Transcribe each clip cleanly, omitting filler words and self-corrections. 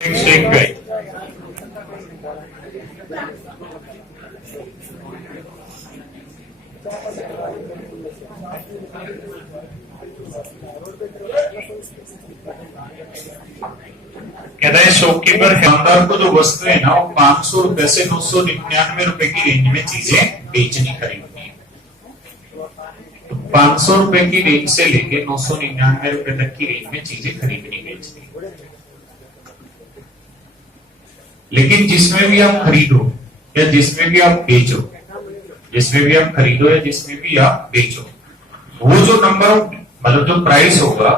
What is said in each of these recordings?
एक गई। कहता है शॉपकीपर दुकानदार को जो वस्तु है ना वो 500 रुपए से 999 रुपए की रेंज में चीजें बेचनी खरीदनी है। तो 500 रुपए की रेंज से लेके 999 रुपए तक की रेंज में चीजें खरीदनी बेचनी। लेकिन जिसमें भी आप खरीदो या जिसमें भी आप बेचो, जिसमें भी आप खरीदो या जिसमें भी आप बेचो, वो जो नंबर मतलब जो प्राइस होगा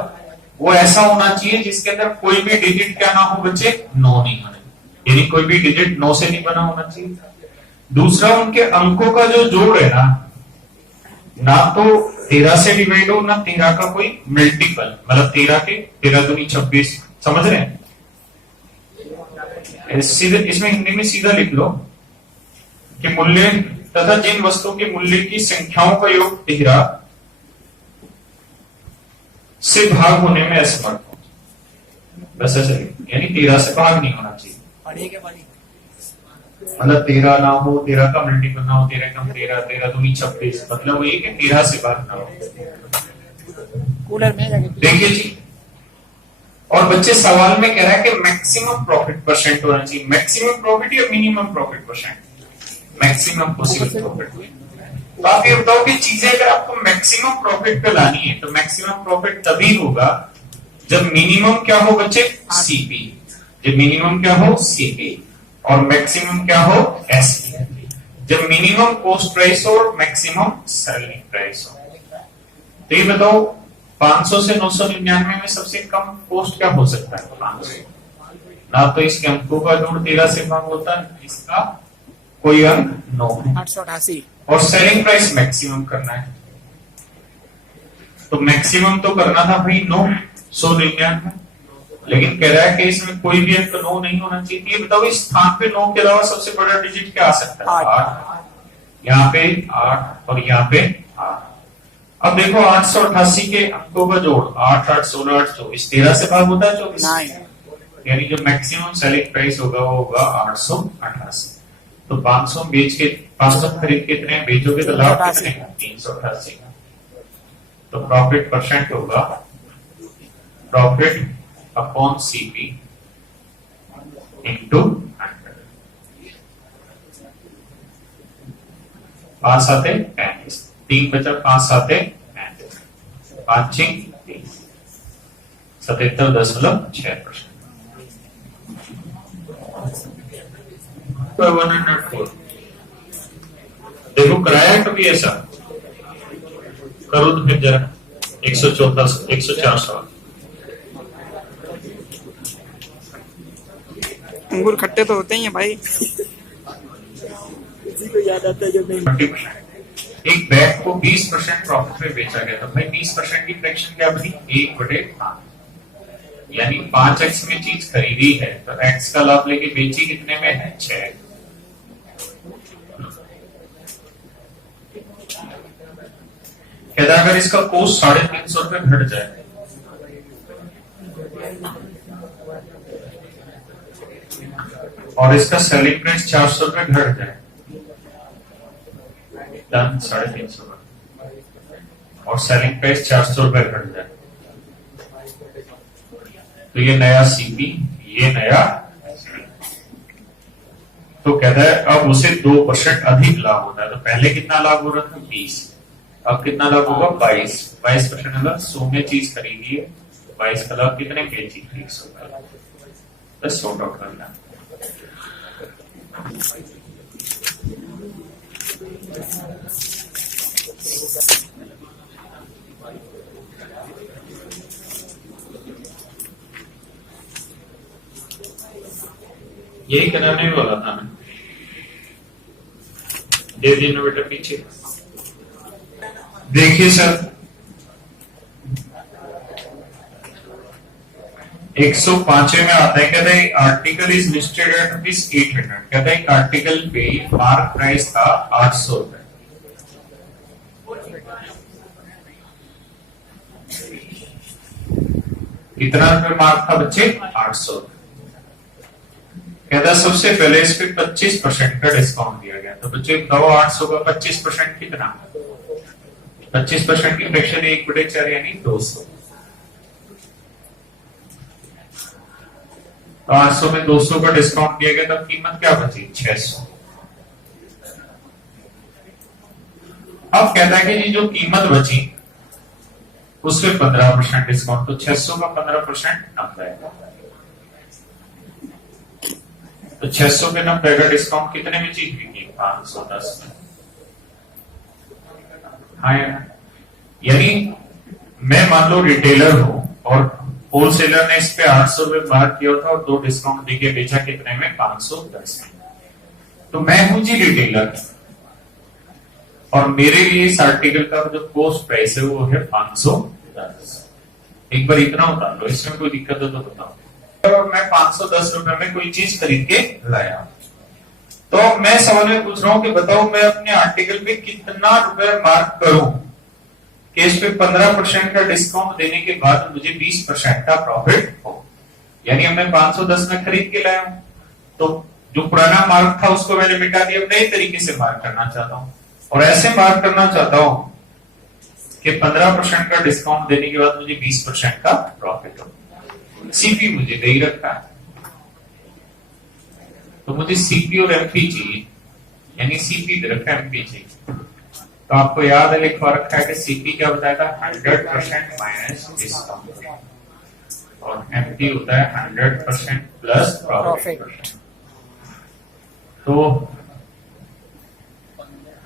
वो ऐसा होना चाहिए जिसके अंदर कोई भी डिजिट क्या ना हो बच्चे, 9 नहीं होना, यानी कोई भी डिजिट 9 से नहीं बना होना चाहिए। दूसरा, उनके अंकों का जो जोड़ है ना तो 13 से डिवाइड हो ना 13 का कोई मल्टीपल, मतलब 13 के 13 दूनी 26, समझ रहे हैं? सीधे इसमें हिंदी में सीधा लिख लो कि मूल्य तथा जिन वस्तुओं के मूल्य की संख्याओं का योग 13 से भाग होने में असमर्थ हो, बस ऐसे, यानी 13 से भाग नहीं होना चाहिए। मतलब 13 ना हो, 13 का मल्टीपल ना हो, 13 कम 13, 13 दूनी 26, मतलब वही कि 13 से भाग ना हो। कूलर में देखिए जी, और बच्चे सवाल में कह रहा है कि मैक्सिमम प्रॉफिट परसेंट होना चाहिए। मैक्सिमम प्रॉफिट या minimum profit percent? Maximum possible profit. तो आप ये बताओ कि चीजें अगर आपको मैक्सिमम प्रॉफिट पे लानी है तो मैक्सिमम प्रॉफिट तभी होगा जब मिनिमम क्या हो बच्चे, सीपी। जब मिनिमम क्या हो, सीपी, और मैक्सिमम क्या हो, एसपी। जब मिनिमम कॉस्ट प्राइस हो और मैक्सिमम सेलिंग प्राइस हो। तो ये बताओ 500 से 999 में सबसे कम कॉस्ट क्या हो सकता है? 500 ना तो इसके अंकों का जोड़ 13 से भाग होता है, इसका कोई अंक 9 है, 888, और सेलिंग प्राइस मैक्सिमम करना है। तो मैक्सिमम तो करना था भाई 999, लेकिन कह रहा है कि इसमें कोई भी अंक 9 नहीं होना चाहिए। ये बताओ इस स्थान पे 9 के अलावा सबसे बड़ा डिजिट क्या आ सकता है? 8। यहाँ पे 8 और यहाँ पे 8। अब देखो 888 के अंकों का जोड़ 8 8 16 8 24, 13 से भाग होता है 24, यानी जो मैक्सिमम सेलिंग प्राइस होगा वो होगा 888। तो 500 बेच के 500 खरीद के कितने बेचोगे तो लाभ कितने? 388। तो प्रॉफिट परसेंट होगा प्रॉफिट अपॉन सीपी इंटू 100। 5 7 35, 3 बचा, 5 7 35, 5 6 30, 77.6%। 104। देखो कराया कभी ऐसा, करो तो फिर जरा 114 104 सवाल। अंगूर खट्टे तो होते ही हैं भाई। किसी को याद आता है जो नहीं। 20%। एक बैग को 20% प्रॉफिट में बेचा गया था भाई, 20% की फ्रैक्शन क्या बनी? 1/5, यानी 5x में चीज खरीदी है तो x का लाभ लेके बेची कितने में है? 6। कहता अगर इसका कॉस्ट 350 रुपए घट जाए और इसका सेलिंग प्राइस 400 रुपए घट जाए, डन 350 और सेलिंग प्राइस 400 रुपए घट जाए, तो ये नया सीपी, ये नया। तो कहता है अब उसे 2% अधिक लाभ होता है। तो पहले कितना लाभ हो रहा था? 20, अब कितना लाभ होगा? 22। 22% मतलब 100 में चीज खरीदी है, 22 का लाभ कितने बेची? 100 का लाभ, बस सॉर्ट आउट करना। यही कराने वाला था ना, दे दिन बेटा पीछे। देखिए सर 105 में आता है, कहता है आर्टिकल इज लिस्टेड एट ₹800। कहता है आर्टिकल पे मार्क प्राइस था 800 रुपए, कितना रुपए मार्क था बच्चे? 800। कहता है सबसे पहले इस पे 25% का डिस्काउंट दिया गया। तो बच्चों बताओ 800 का 25% कितना? 25% की फ्रैक्शन 1/4 यानी 200। तो 800 में 200 का डिस्काउंट दिया गया, तब कीमत क्या बची? 600। अब कहता है कि जी जो कीमत बची उसमें 15% डिस्काउंट, तो 600 का 15% 90। तो 600 पे 90 का डिस्काउंट कितने में चीज बिकी? 510 में। हाँ यानी मैं मान लो रिटेलर हूं और होलसेलर ने इस पे 800 रुपए बात किया था और 2 डिस्काउंट देके बेचा कितने में? 510 में। तो मैं हूं जी रिटेलर और मेरे लिए इस आर्टिकल का जो कॉस्ट प्राइस है वो है 510। एक बार इतना उतार लो, इसमें कोई दिक्कत है तो बताओ। और मैं 510 रुपए में कोई चीज खरीद के लाया, तो मैं सवाल में पूछ रहा हूं कि बताओ मैं अपने आर्टिकल पे कितना रुपए मार्क करूं कि इस पे 15% का डिस्काउंट देने के बाद मुझे 20% का प्रॉफिट हो। यानी अब मैं 510 में खरीद के लाया हूं, तो जो पुराना मार्क था उसको मैंने मिटा दिया, नए तरीके से मार्क करना चाहता हूं और ऐसे मार्क करना चाहता हूं कि 15% का डिस्काउंट देने के बाद मुझे 20% का प्रॉफिट हो। सीपी मुझे दे ही रखा है, तो मुझे सीपी और एमपी चाहिए, यानी सीपी दे रखा है, एमपी चाहिए। तो आपको याद है लिखवा रखा है कि सीपी क्या बताया था? 100% माइनस डिस्काउंट, और एमपी होता है 100% प्लस प्रॉफिट। तो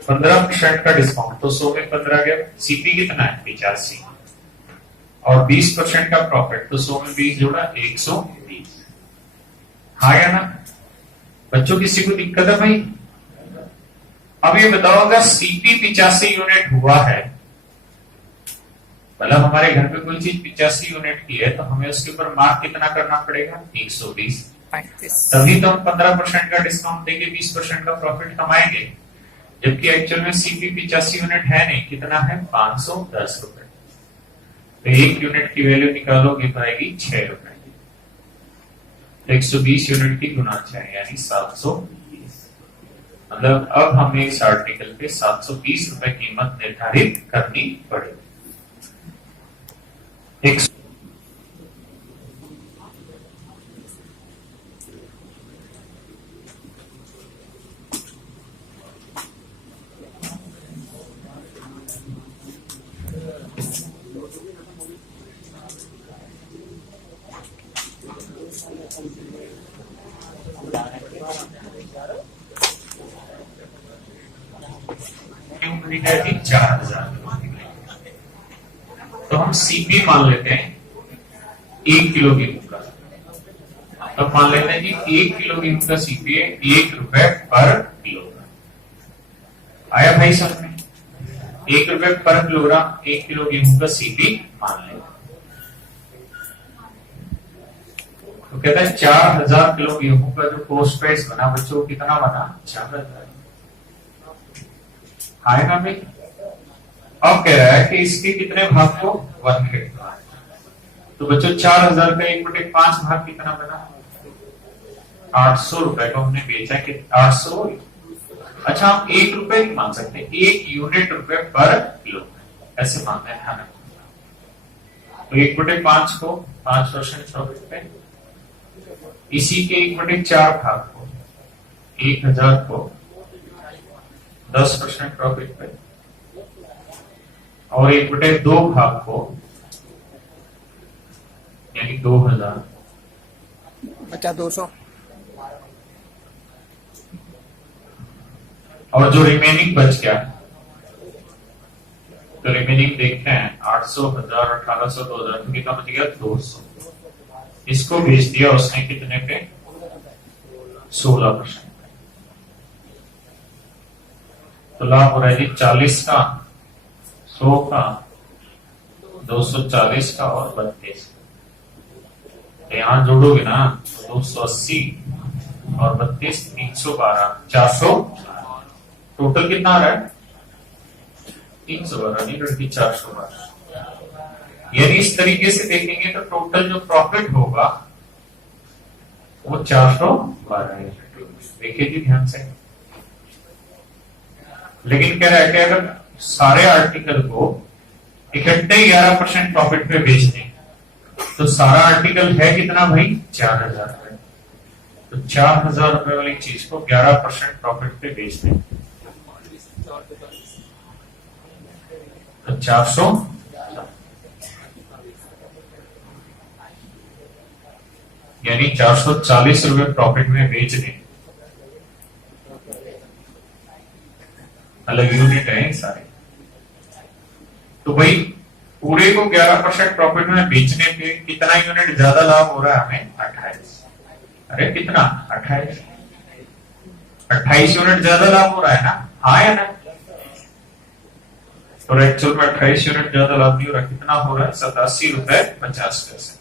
15% का डिस्काउंट, तो 100 में 15 गया। सीपी कितना है? 85, और 20% का प्रॉफिट, तो 100 में 20 जोड़ा 120। हाँ या ना बच्चों? किसी को दिक्कत है भाई? अब ये बताओ अगर सीपी 85 यूनिट हुआ है, मतलब हमारे घर पे कोई चीज 85 यूनिट की है, तो हमें उसके ऊपर मार्क कितना करना पड़ेगा? 120। तभी तो हम 15% का डिस्काउंट देके 20% का प्रॉफिट कमाएंगे, जबकि एक्चुअल में सीपी 85 यूनिट है नहीं। कितना है? 510 रुपए। तो 1 यूनिट की वैल्यू निकालोगे तो आएगी 6 रुपए। 120 यूनिट की गुना 6 यानी 720। मतलब अब हमें इस आर्टिकल पे 720 रुपए कीमत निर्धारित करनी पड़ेगी। थी 4000। तो हम सीपी मान लेते हैं 1 किलो गेहूं का। तो मान लेते हैं जी 1 किलो गेहूं का सीपी है 1 रुपए पर किलोग्राम। आया भाई समझ में? 1 रुपए पर किलोग्राम 1 किलो गेहूं का सीपी मान लेते। तो कहता है 4000 किलो गेहूं का जो कॉस्ट प्राइस बना बच्चों कितना बना? 4000। है ना भाई? अब कह रहा है कि इसके कितने भाग को 1/3। तो बच्चों 4000 का 1/5 भाग कितना बना? 800 रुपए का हमने बेचा कि 800। अच्छा हम 1 रुपए नहीं मान सकते, 1 यूनिट रुपए पर किलो ऐसे मानते हैं ना। तो 1/5 को 5% प्रॉफिट पे, इसी के 1/4 भाग को 1000 को 10% प्रॉफिट पे, और 1/2 भाग को यानी 2000 बचा 200। और जो रिमेनिंग बच गया, तो रिमेनिंग देखते हैं 800, 1000, 1800, 2000, तो कितना बच गया? 200। इसको भेज दिया उसने कितने पे? 16%। तो लाभ हो रहा है जी 40 का, 100 का, 240 का और 32। यहां जोड़ोगे ना तो 280 और 32 312 400। टोटल कितना आ रहा है? 312 नहीं लड़की 412। यानी इस तरीके से देखेंगे तो टोटल जो प्रॉफिट होगा वो 412 यूनिट। देखिए जी ध्यान से, लेकिन कह रहा है कि अगर सारे आर्टिकल को इकट्ठे 11% प्रॉफिट पे बेच दें तो सारा आर्टिकल है कितना भाई, 4000 रुपए। तो 4000 रुपए वाली चीज को 11% प्रॉफिट पे बेच दें तो 400, यानी 440 रुपए प्रॉफिट में बेच दें। अलग यूनिट है सारे। तो भाई पूरे को 11% प्रॉफिट में बेचने पे कितना यूनिट ज्यादा लाभ हो रहा है हमें, 28। अरे कितना, 28। 28 यूनिट ज्यादा लाभ हो रहा है ना, हाँ या ना। तो एक्चुअल में 28 यूनिट ज्यादा लाभ नहीं हो रहा, कितना हो रहा है, 87 रुपए 50 पैसे।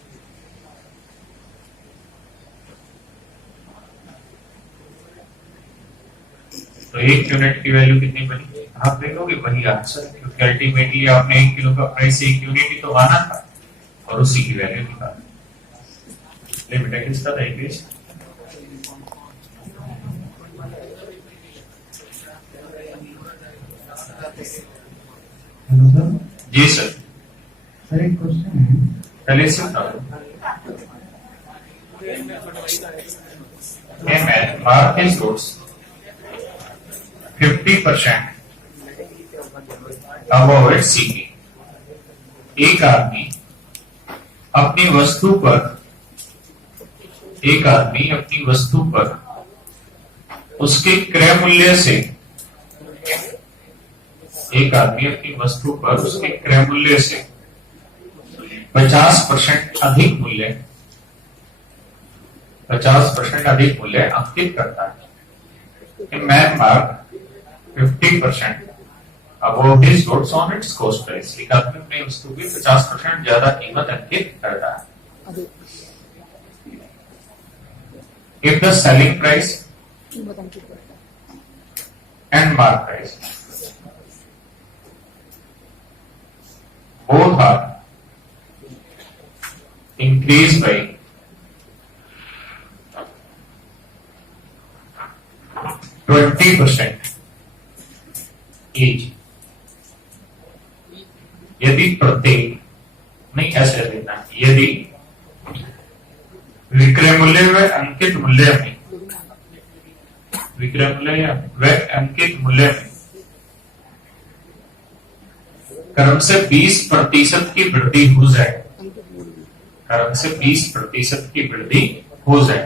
तो एक यूनिट की वैल्यू कितनी बनी, आप देखोगे वही आंसर, क्योंकि अल्टीमेटली आपने 1 किलो का प्राइस 1 यूनिट ही तो माना था और उसी की वैल्यू निकाली। ले बेटा किसका था पेज, जी सर। सर एक क्वेश्चन है, पहले से बता दो। Mark his goods 50% above its CP। एक आदमी अपनी वस्तु पर उसके क्रय मूल्य से, एक आदमी अपनी वस्तु पर उसके क्रय मूल्य से 50% अधिक मूल्य, 50% अधिक मूल्य अंकित करता है। Man mark 50% above his goods on its cost price। एक आदमी अपनी वस्तु की 50% ज्यादा कीमत अंकित करता है। If the selling price and mark price both are increased by 20% each, यदि प्रत्येक, नहीं ऐसे लेना, यदि विक्रय मूल्य व अंकित मूल्य में, विक्रय मूल्य व अंकित मूल्य में क्रम से 20% की वृद्धि हो जाए, क्रम से 20% की वृद्धि हो जाए,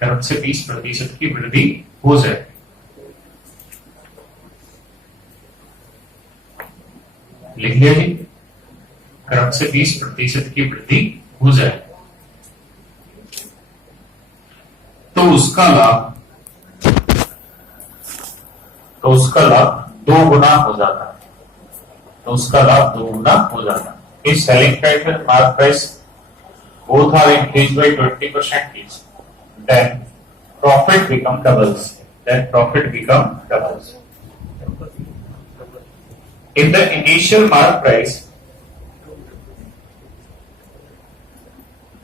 क्रम से 20% की वृद्धि हो जाए, लिख लिया जी, क्रम से 20% की वृद्धि हो जाए तो उसका लाभ 2 गुना हो जाता है, तो उसका लाभ 2 गुना हो जाता है। इस selling price and mark price both are increased by 20% each, then profit become doubles, if the initial mark price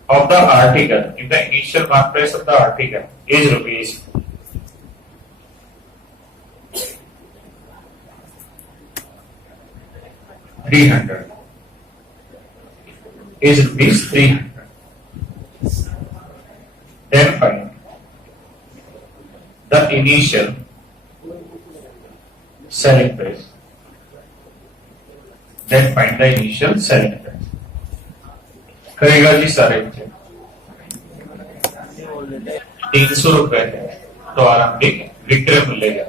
of the article, is rupees 300, then find the initial selling price, करेगा जी सारे बच्चे। 300 रुपए तो आरंभिक विक्रय मूल्य है।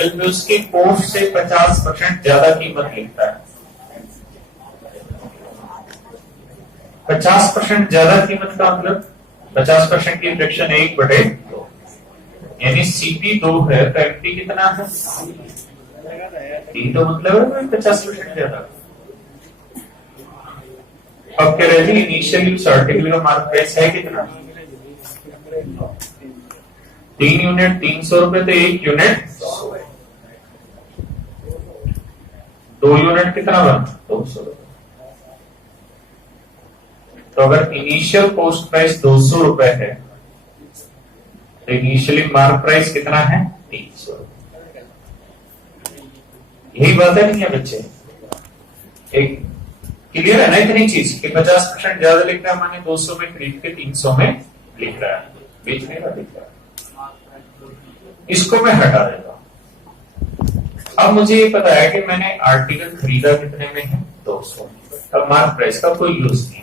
में उसकी कोस्ट से 50% ज्यादा कीमत लिखता है, 50% ज्यादा कीमत का मतलब 50% की फ्रैक्शन 1/2, यानी सीपी 2 है तो एमपी कितना है 3, तो मतलब है 50% ज्यादा। अब कह रहे थे इनिशियली उस आर्टिकल का मार्क प्राइस है कितना, 3 यूनिट 300 रुपए, तो 1 यूनिट 2 यूनिट कितना बना 200 रुपए। तो अगर इनिशियल कॉस्ट प्राइस 200 रुपए है तो इनिशियली मार्क प्राइस कितना है 300 रुपए। यही बात है नहीं है बच्चे? एक क्लियर है ना इतनी चीज कि 50% ज्यादा लिख रहा है माने 200 में खरीद के 300 में लिख रहा है, बेचने का लिख रहा है। इसको मैं हटा देता हूं। अब मुझे ये पता है कि मैंने आर्टिकल खरीदा कितने में है 200। अब मार्क प्राइस का कोई यूज नहीं।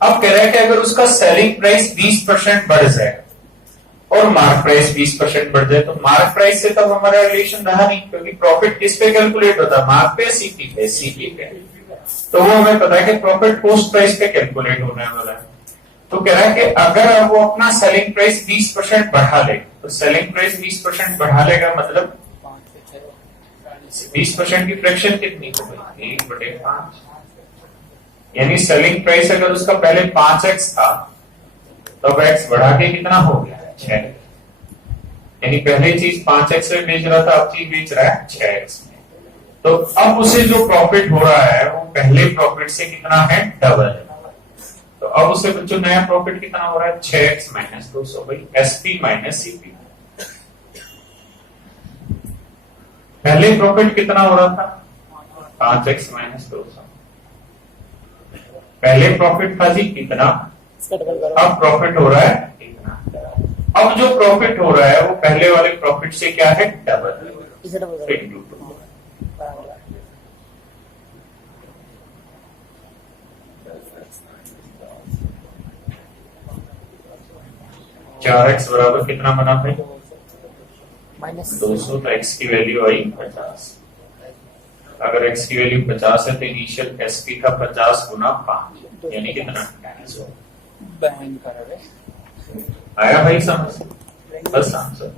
अब कह रहा है कि अगर उसका सेलिंग प्राइस 20% बढ़ जाए और मार्क प्राइस 20% बढ़ जाए तो मार्क प्राइस से तब हमारा रिलेशन रहा नहीं, क्योंकि प्रॉफिट किस पे कैलकुलेट होता है, मार्क पे सीपी पे, सीपी पे। तो वो हमें पता है कि प्रॉफिट कॉस्ट प्राइस पे कैलकुलेट होने वाला है। तो कह रहा है कि अगर वो अपना सेलिंग प्राइस 20% बढ़ा ले तो सेलिंग प्राइस 20% बढ़ा लेगा, मतलब 20% की फ्रैक्शन कितनी हो गई 1/5। यानी सेलिंग प्राइस अगर उसका पहले 5x था तो अब x बढ़ा के कितना हो गया 6। यानी पहले चीज 5x में बेच रहा था, अब चीज बेच रहा है 6x में। तो अब उसे जो प्रॉफिट हो रहा है वो पहले प्रॉफिट से कितना है डबल है। तो अब उसे बच्चों नया प्रॉफिट कितना हो रहा है 6x - 200 भाई SP - CP। पहले प्रॉफिट कितना हो रहा था 5x - 200। पहले प्रॉफिट था जी कितना, अब प्रॉफिट हो रहा है कितना। अब जो प्रॉफिट हो रहा है वो पहले वाले प्रॉफिट से क्या है डबल। 4x बराबर कितना बना भाई -200। तो x की वैल्यू आई 50। अगर x की वैल्यू 50 है तो इनिशियल SP का 50 गुना 5 यानी कितना 250। आया भाई समझ? बस आंसर।